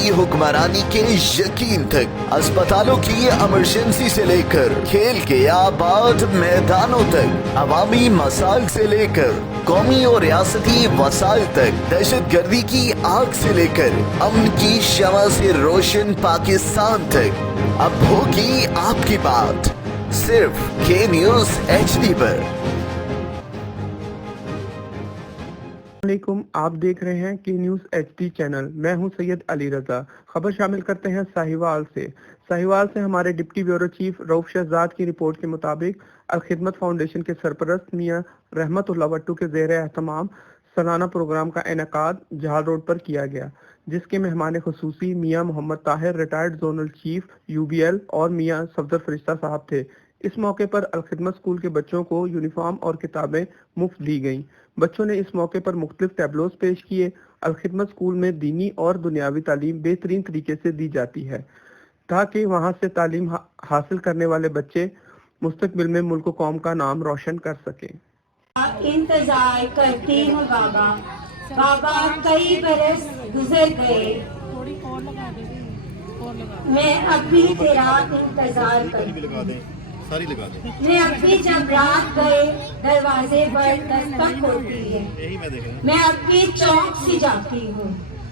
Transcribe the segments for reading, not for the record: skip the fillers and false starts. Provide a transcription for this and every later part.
की हुक्मरानी के यकीन तक, अस्पतालों की इमरजेंसी से लेकर खेल के आबाद मैदानों तक, अवामी मसाइल से लेकर कौमी और रियासती वसाइल तक, दहशत गर्दी की आग से लेकर अमन की शमा से रोशन पाकिस्तान तक, अब होगी आपकी बात सिर्फ के न्यूज़ HD पर। वालेकुम, आप देख रहे हैं के न्यूज़ HD चैनल। मैं हूं सैयद अली रजा। खबर शामिल करते हैं साहिवाल से हमारे deputy bureau chief Rauf Shahzad की रिपोर्ट के मुताबिक अल खिदमत फाउंडेशन के सरपरस्त मियां रहमतुल्लाह वट्टू के ज़ेर एहतमाम सालाना प्रोग्राम का इनेकाद जहाल रोड पर किया गया, जिसके मेहमान खुसूसी Mian Mohammad Tahir retired zonal chief UBL और मियां सफदर फरिश्ता साहब थे। इस मौके पर अल खिदमत स्कूल के बच्चों को यूनिफॉर्म और किताबें मुफ्त दी गईं। बच्चों ने इस मौके पर मुख्तलिफ टैबलोज पेश किए। अल खिदमत स्कूल में दीनी और दुनियावी तालीम बेहतरीन तरीके से दी जाती है ताकि वहां से तालीम हासिल करने वाले बच्चे मुस्तकबिल में मुल्क कौम का नाम रोशन कर सकें। इंतजार करती हूँ बाबा, बाबा कई बरस गुजर गए, मैं अब भी तेरा इंतजार करती, मैं अब भी जब रात गए दरवाजे पर दस्तक होती है, मैं अब भी चौंक सी जाती हूँ,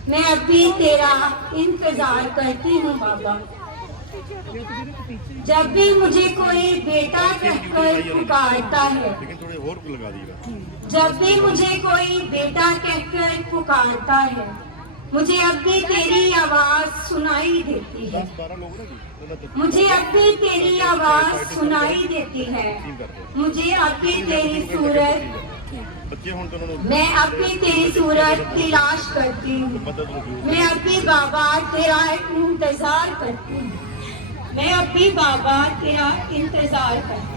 मैं अब भी तेरा इंतजार करती हूँ बाबा। जब भी मुझे कोई बेटा कहकर पुकारता है, जब भी मुझे कोई बेटा कहकर पुकारता है, मुझे अब भी तेरी आवाज सुनाई देती है, मुझे अब भी तेरी आवाज सुनाई देती है, मुझे अब भी तेरी सूरत, मैं अब भी तेरी सूरत तलाश करती हूँ, मैं अब भी बाबा तेरा इंतजार करती हूँ, मैं अब भी बाबा तेरा इंतजार करती हूँ।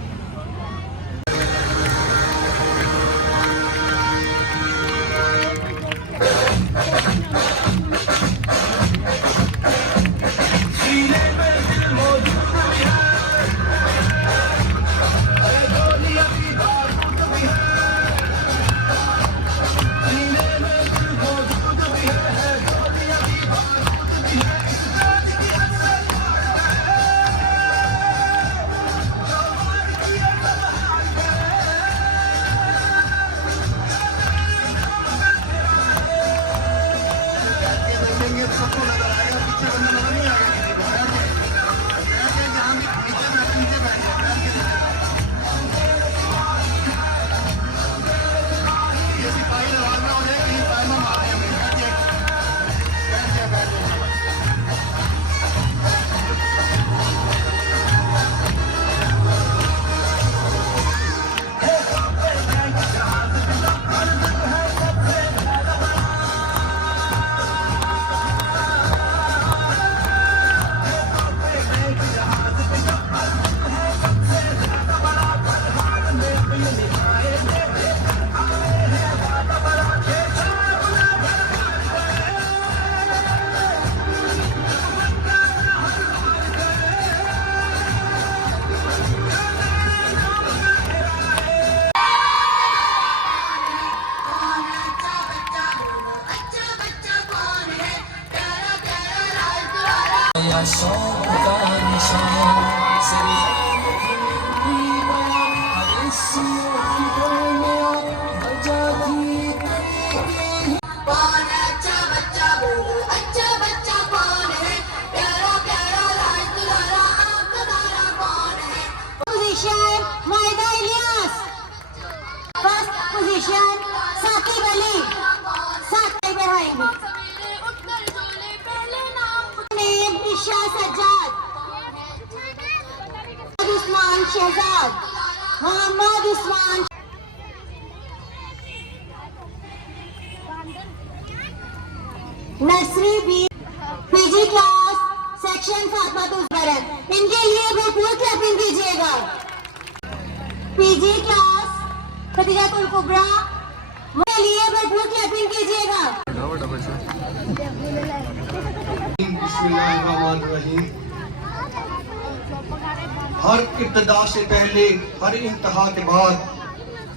Shahzad Mohammad Usman nursery B PG class section फातिमातुल बरत, इनके लिए भरपूर क्लैपिंग कीजिएगा। PG क्लास खदीजातुल कुबरा के लिए भरपूर क्लैपिंग कीजिएगा। हर इब्तिदा से पहले हर इंतहा के बाद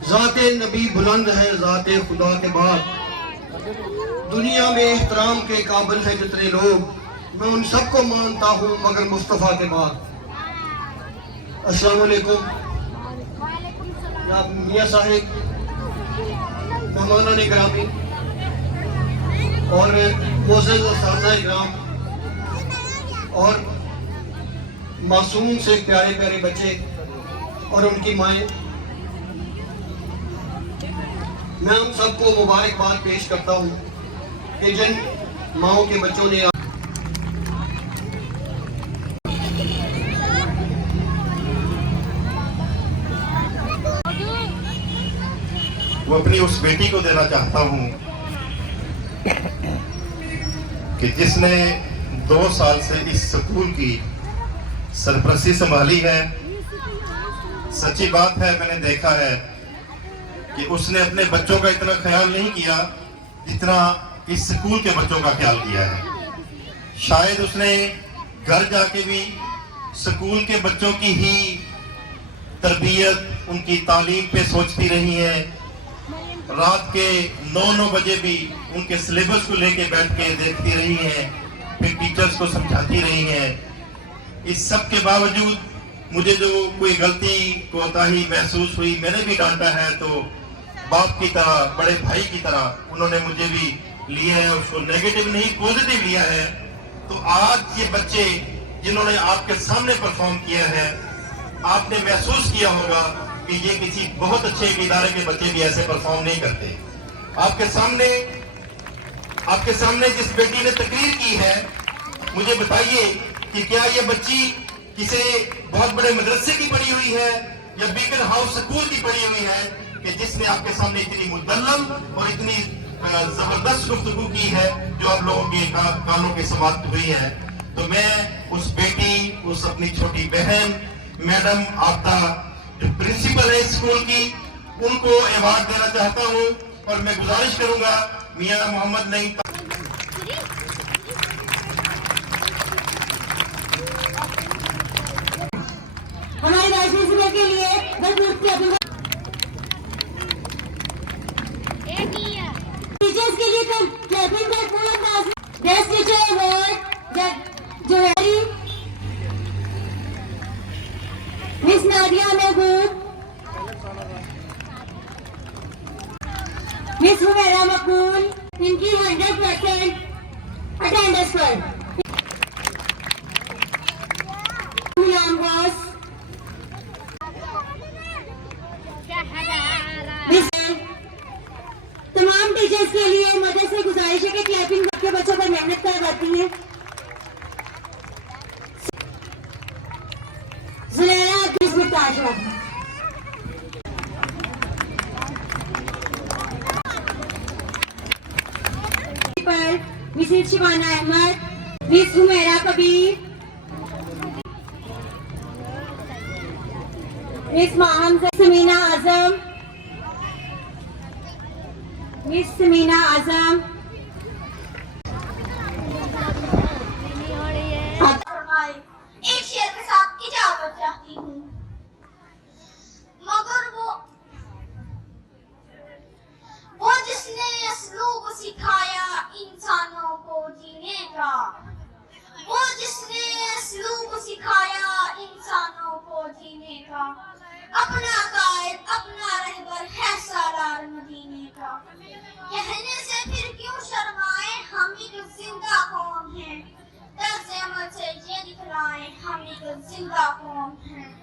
ज़ाते नबी बुलंद है, ज़ाते खुदा के बाद दुनिया में एहतराम के काबिल है जितने लोग, मैं उन सबको मानता हूँ मगर मुस्तफ़ा के बाद। अस्सलाम वालेकुम जनाब मियां साहिब, मेहमानान इकरामी और मोअज़्ज़ज़ सामना इकराम और मासूम से प्यारे प्यारे बच्चे और उनकी माएँ, मैं उन सबको मुबारकबाद पेश करता हूँ कि जिन माओं के बच्चों ने वो अपनी उस बेटी को देना चाहता हूँ कि जिसने 2 साल से इस स्कूल की सरपरस्ती संभाली है। सच्ची बात है, मैंने देखा है कि उसने अपने बच्चों का इतना ख्याल नहीं किया जितना इस स्कूल के बच्चों का ख्याल किया है। शायद उसने घर जाके भी स्कूल के बच्चों की ही तरबियत, उनकी तालीम पे सोचती रही है। रात के 9 बजे भी उनके सिलेबस को लेके बैठ के देखती रही है, फिर टीचर्स को समझाती रही है। इस सब के बावजूद मुझे जो कोई गलती कोताही महसूस हुई, मैंने भी डांटा है, तो बाप की तरह, बड़े भाई की तरह उन्होंने मुझे भी लिया है, उसको नेगेटिव नहीं पॉजिटिव लिया है। तो आज ये बच्चे जिन्होंने आपके सामने परफॉर्म किया है, आपने महसूस किया होगा कि ये किसी बहुत अच्छे इदारे के बच्चे भी ऐसे परफॉर्म नहीं करते। आपके सामने जिस बेटी ने तकरीर की है, मुझे बताइए कि क्या ये बच्ची किसी बहुत बड़े मदरसे की पढ़ी हुई है या बीकन हाउस स्कूल की पढ़ी हुई है कि जिसने आपके सामने इतनी मुदल्लल और इतनी जबरदस्त गुफ्तगू की है जो आप लोगों के कानों के समाप्त हुई है। तो मैं उस बेटी, उस अपनी छोटी बहन मैडम आपदा जो प्रिंसिपल है स्कूल की, उनको अवार्ड देना चाहता हूँ और मैं गुजारिश करूंगा मियां मोहम्मद नईम हमारे राजनीति जिले के लिए टीचर्स के लिए क्लैपिंग का पूरा क्लास बेस्ट टीचर अवार्ड जो है मिस नादिया महबूब, मिस हुमैरा मकबूल, इनकी 100% अटेंडेंस पर गुलाम गौस, तमाम टीचर्स के लिए मदद से गुजारिश है कि क्लैपिंग के बच्चों पर मेहनत करवाती है। जुलैरा किस्मत ताजवा पर Mrs Shibana Ahmed, miss Humaira Kabir, miss Maham Samina Azam, miss Samina Azam, एक शेर के साथ इजाजत चाहती हूँ, मगर वो जिसने असलूब सिखाया इंसानों को जीने का, वो जिसने असलूब सिखाया इंसानों को जीने का, अपना कायद अपना रहबर है सालार मदीने का। कहने से फिर क्यों शर्माए, हम एक जिंदा कौम हैं, तर्ज़ अमल से ये दिखलाएं हम एक जिंदा कौम हैं।